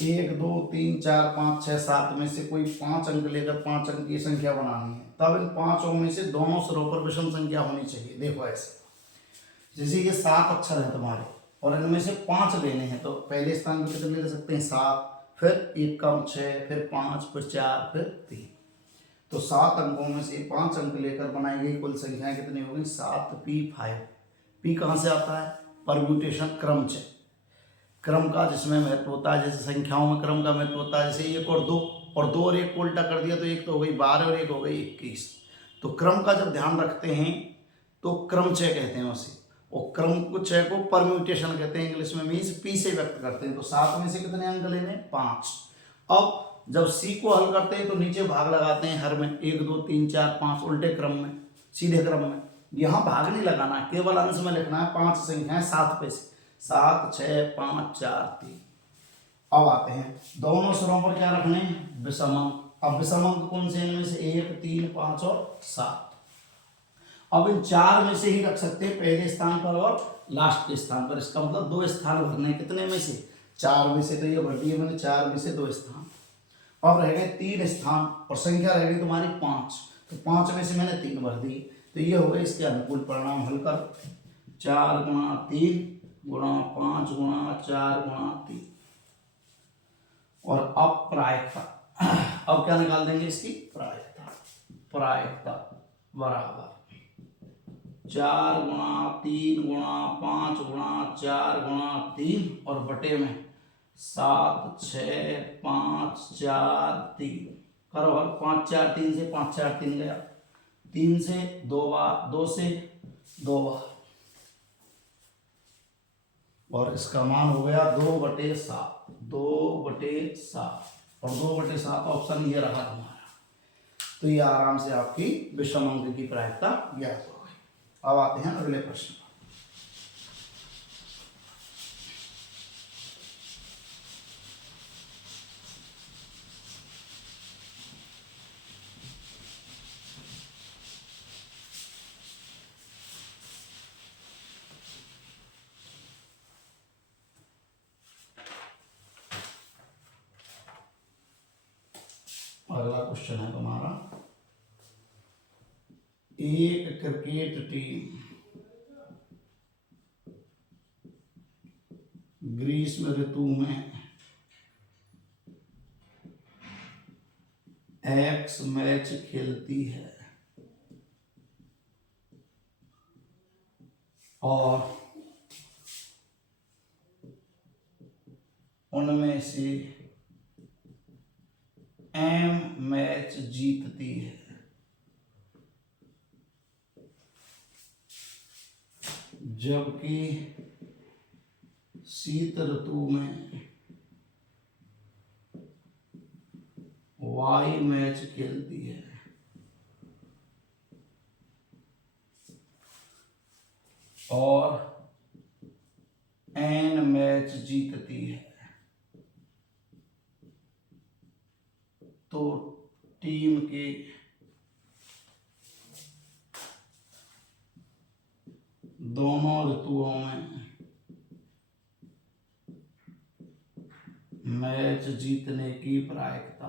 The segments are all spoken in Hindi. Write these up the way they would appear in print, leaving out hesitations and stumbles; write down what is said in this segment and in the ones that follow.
1 2 3 4 5 6 7 में से कोई 5 अंक लेकर 5 अंक की संख्या बनानी है, तब इन पांचों में से दोनों सिरों पर विषम संख्या होनी चाहिए। देखो ऐसे, जैसे ये 7 अक्षर हैं तुम्हारे और इनमें से 5 लेने हैं, तो पहले स्थान पर कितने ले सकते हैं 7, फिर 1 कम 6, फिर 5, फिर 4, फिर 3। तो 7 अंकों में से 5 अंक लेकर बनाई गई कुल संख्या कितनी होगी 7p5। पी कहाँ से आता है, परम्यूटेशन क्रम से, क्रम का जिसमें महत्व होता है, जैसे संख्याओं में क्रम का महत्व होता है, जैसे 1 और 2 और 2 और 1 को उल्टा कर दिया तो एक तो हो गई 12 और एक हो गई 21। तो क्रम का जब ध्यान रखते हैं तो क्रमचय कहते हैं उसे, और क्रम को चय को परम्यूटेशन कहते हैं, इंग्लिश में मीन्स पी से व्यक्त करते हैं। तो 7 में से कितने अंक लेने 5। अब जब सी को हल करते हैं तो नीचे भाग लगाते हैं हर में, 1 2 3 4 5 उल्टे क्रम में, सीधे क्रम में। यहाँ भाग नहीं लगाना, केवल अंश में लिखना है। 5 संख्याएं 7 पे से, 7 6 5 4 3। अब आते हैं दोनों सिरों पर क्या रखने हैं विषम अंक। अब विषम अंक कौन से, इनमें से 1 3 5 और 7। अब इन 4 में से ही रख सकते हैं, पहले स्थान पर और लास्ट के स्थान पर। इसका मतलब 2 स्थान भरने, कितने में से 4 में से, तो ये भर दिए मैंने 4 में से 2 स्थान। अब रह गए 3 स्थान और संख्या रह गई तुम्हारी 5, तो 5 में से मैंने 3 भर दी, तो ये हो गए इसके अनुकूल परिणाम। हल कर 4 गुणा 3 गुणा 5 गुणा 4 गुणा 3। और अब प्रायिकता, अब क्या निकाल देंगे इसकी प्रायिकता। प्रायिकता बराबर 4 गुणा 3 गुणा 5 गुणा 4 गुणा 3 और बटे में 7 6 5 4 3। करो हल, 5 4 3 से 5 4 3 गया, 3 से 2 बार, 2 से 2 बार, और इसका मान हो गया 2/7। 2/7 और 2/7 ऑप्शन ये रहा तुम्हारा। तो ये आराम से आपकी विषम अंक की प्रायिकता ज्ञात हो गई। अब आते हैं अगले प्रश्न पर। अगला क्वेश्चन है तुम्हारा, एक क्रिकेट टीम ग्रीष्म ऋतु में X मैच खेलती है और उनमें से M मैच जीतती है, जबकि शीत ऋतु में Y मैच खेलती है। और N मैच जीतती है, तो टीम के दोनों ऋतुओं में मैच जीतने की प्रायिकता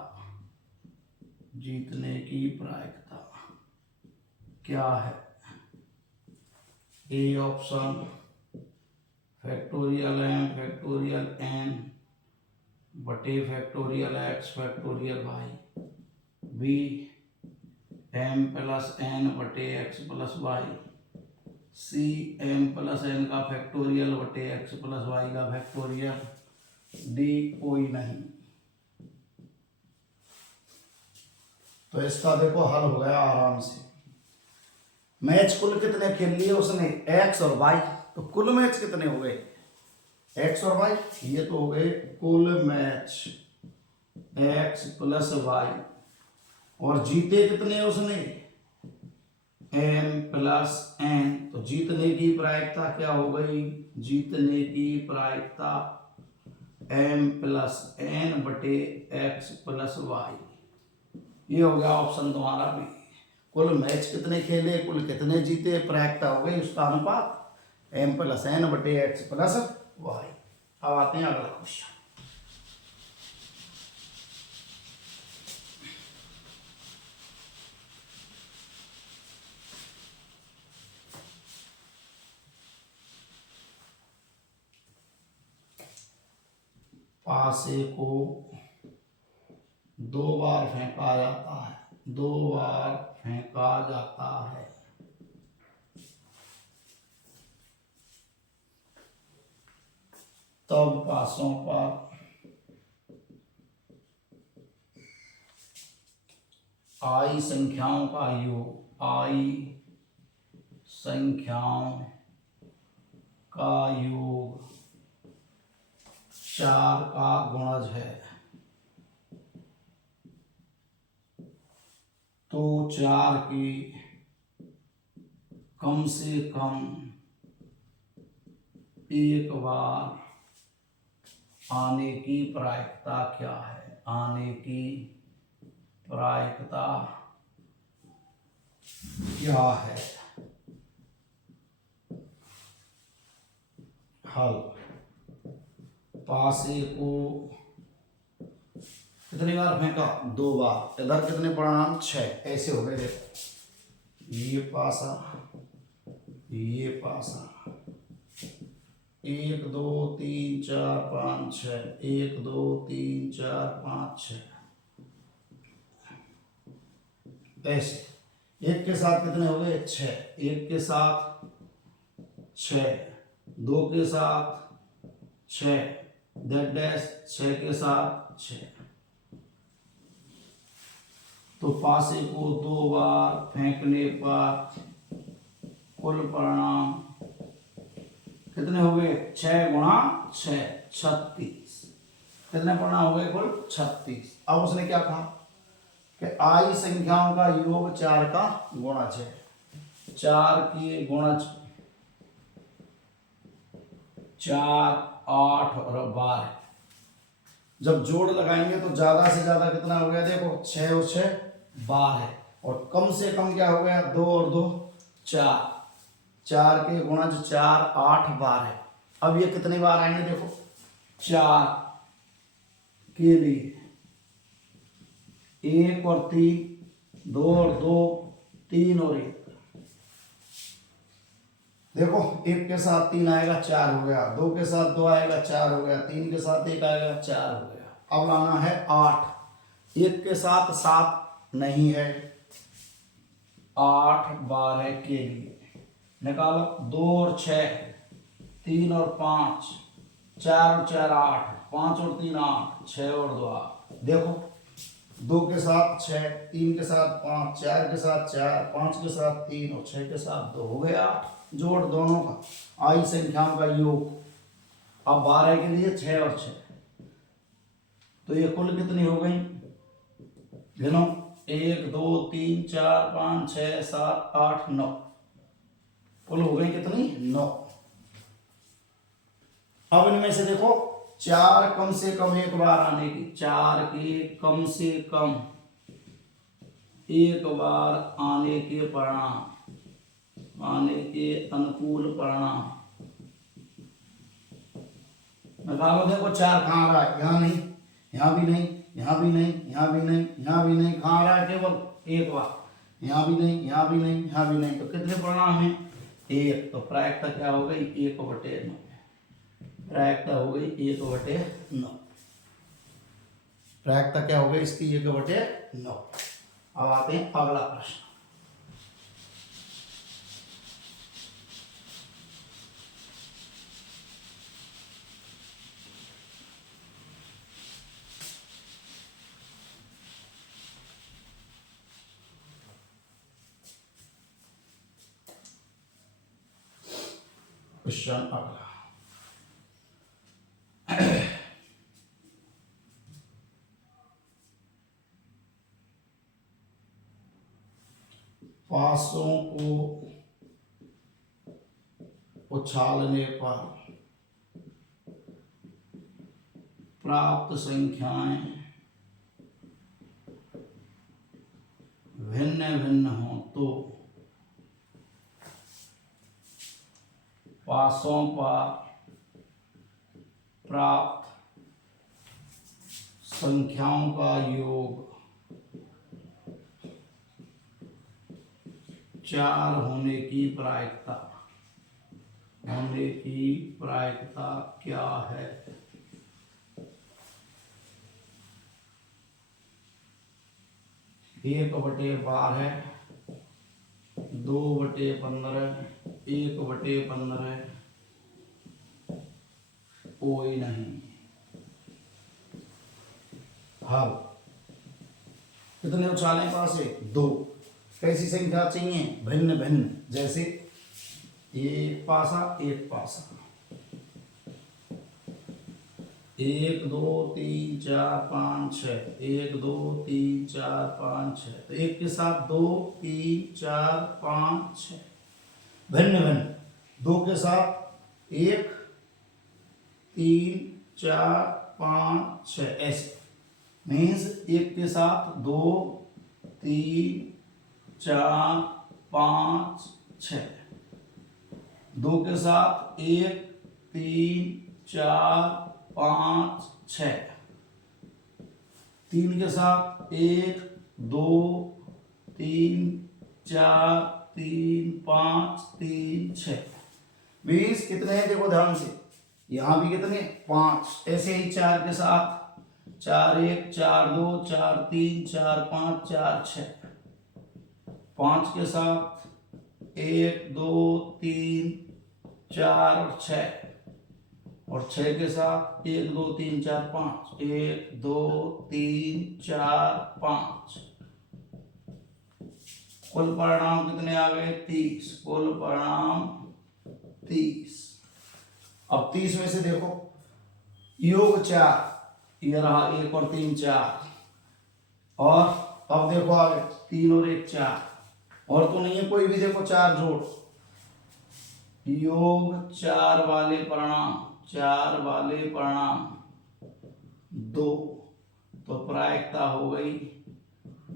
क्या है। A option factorial M factorial N बटे factorial X factorial Y। B M plus N बटे X plus Y। C M plus N का फैक्टोरियल बटे X प्लस Y का फैक्टोरियल। डी कोई नहीं। तो इसका देखो हल हो गया आराम से। मैच कुल कितने खेल लिए उसने, X और Y, तो कुल मैच कितने हो गए X और Y, ये तो हो गए कुल मैच X प्लस Y। और जीते कितने उसने M प्लस N, तो जीतने की प्रायिकता क्या हो गई, जीतने की प्रायिकता M प्लस N बटे X प्लस Y। ये हो गया ऑप्शन तुम्हारा बी। कुल मैच कितने खेले, कुल कितने जीते, प्रायिकता हो गई उसका अनुपात M प्लस N बटे X प्लस Y। अब आते हैं अगला क्वेश्चन। पासे को 2 बार फेंका जाता है, 2 बार फेंका जाता है। तब पासों पर आई संख्याओं का योग, आई संख्याओं का योग 4 का गुणज है। तो 4 की कम से कम एक बार आने की प्रायिकता क्या है? आने की प्रायिकता क्या है? हल। पासे को कितनी बार फेंका? 2 बार। इधर कितने परिणाम? 6। ऐसे हो गए, देखो ये पासा, ये पासा, 1 2 3 4 5 6, 1 2 3 4 5 6। ऐसे एक के साथ कितने हो गए? 6। एक के साथ 6, 2 के साथ 6, दैट डैश 6 के साथ 6। तो पासे को 2 बार फेंकने पर कुल परिणाम कितने हो गए? 6 गुणा 6 36। कितने परिणाम हो गए? कुल 36। अब उसने क्या कहा कि आई संख्याओं का योग 4 का गुणज है। 4 के गुणज 4, 8 और 12। जब जोड़ लगाएंगे तो ज्यादा से ज्यादा कितना हो गया? देखो 6 और 6 12, और कम से कम क्या हो गया? 2 और 2 4। 4 के गुणज 4, 8, 12। अब ये कितनी बार आएंगे? देखो 4 के लिए 1 और 3, 2 और 2, 3 और 1। देखो 1 के साथ 3 आएगा 4 हो गया, 2 के साथ 2 आएगा 4 हो गया, 3 के साथ 1 आएगा 4 हो गया। अब लाना है 8। 1 के साथ 7 नहीं है, 8 12 के लिए निकालो। 2 और 6, 3 और 5, 4 और 4 8, 5 और 3 8, 6 और 2 8। देखो 2 के साथ 6, 3 के साथ 5, 4 के साथ 4, 5 के साथ 3 और 6 के साथ 2 हो गया 8। जोड़ दोनों का आई संख्याओं का योग। अब 12 के लिए 6 और 6, तो ये कुल कितनी हो गई? गिनो 1 2 3 4 5 6 7 8 9। कुल हो गई कितनी? 9। अब इनमें से देखो 4 कम से कम एक बार आने की, 4 के कम से कम एक बार आने के परिणाम, आने के अनुकूल परिणाम निकालो। देखो 4 कहाँ आ रहा है? यहाँ नहीं, यहाँ भी नहीं, यहाँ भी नहीं, यहाँ भी नहीं, यहाँ भी नहीं। कहाँ आ रहा है? केवल एक बार। यहाँ भी नहीं, यहाँ भी नहीं, यहाँ भी नहीं। तो कितने परिणाम हैं? 1। तो प्रायिकता क्या हो गई? 1/9। प्रायिकता हो गई 1/9। प्रायिकता क्या हो गई इसकी? 1/9। अब आते हैं अगला प्रश्न। क्वेश्चन अगला, पासों को उछालने पर प्राप्त संख्याएं भिन्न भिन्न हो तो पासों पर प्राप्त संख्याओं का योग 4 होने की प्रायिकता, होने की प्रायिकता क्या है? 1/12, 2/15, 1/15, कोई नहीं। हल कितने उछाले पास है? 2। कैसी संख्या चाहिए? भिन्न भिन्न, जैसे एक पासा एक पासा, 1 2 3 4 5 6, 1 2 3 4 5 6, तो एक के साथ 2 3 4 5 6, भिन्न भिन्न। 2 के साथ 1 3 4 5 6, ऐसे मीन्स एक के साथ 2 3 4 5 6, 2 के साथ 1 3 4 5 6, 3 के साथ 1 2 3 4 3 5 3 6, मीन्स कितने हैं देखो ध्यान से, यहाँ भी कितने? 5। ऐसे ही 4 के साथ 4 1 4 2 4 3 4 5 4 6, 5 के साथ 1 2 3 4 और 6, और 6 के साथ 1 2 3 4 5, 1 2 3 4 5, कुल परिणाम कितने आ गए? 30। कुल परिणाम 30। अब 30 में से देखो योग 4, ये रहा 1 और 3 4, और अब देखो आगे 3 और 1 4, और तो नहीं है कोई भी, देखो 4 जोड़, योग 4 वाले परिणाम, 4 वाले परिणाम 2, तो प्रायिकता हो गई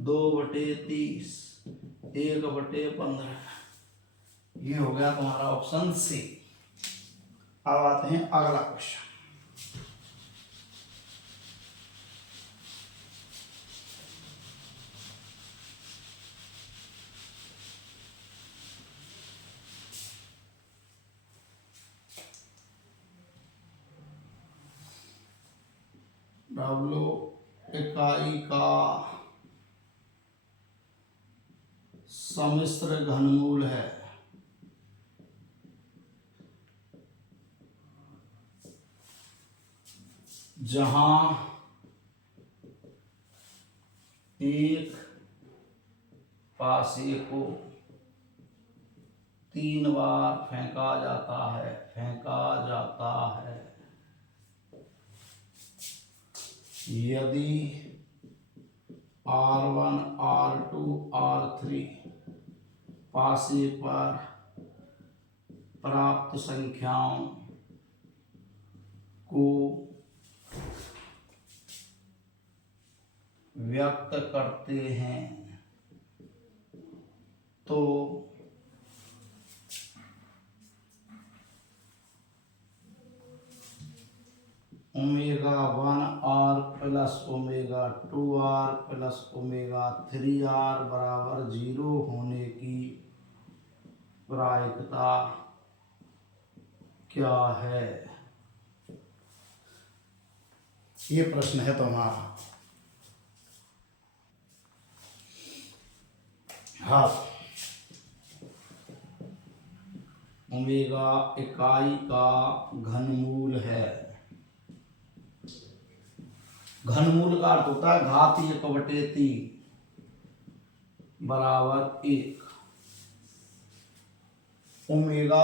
2/30, 1/15। ये हो गया तुम्हारा ऑप्शन सी। अब आते हैं अगला क्वेश्चन। W इकाई का सम्मिश्र घनमूल है, जहां एक पासे को 3 बार फेंका जाता है, यदि R1 R2 R3 पासे पर प्राप्त संख्याओं को व्यक्त करते हैं, तो ω1R plus ω2R plus ω3R बराबर 0 होने की प्रायिकता क्या है? ये प्रश्न है तुम्हारा। हाँ, ओमेगा इकाई का घनमूल है। घनमूल का अर्थ होता है घात 1/3 बराबर 1। ओमेगा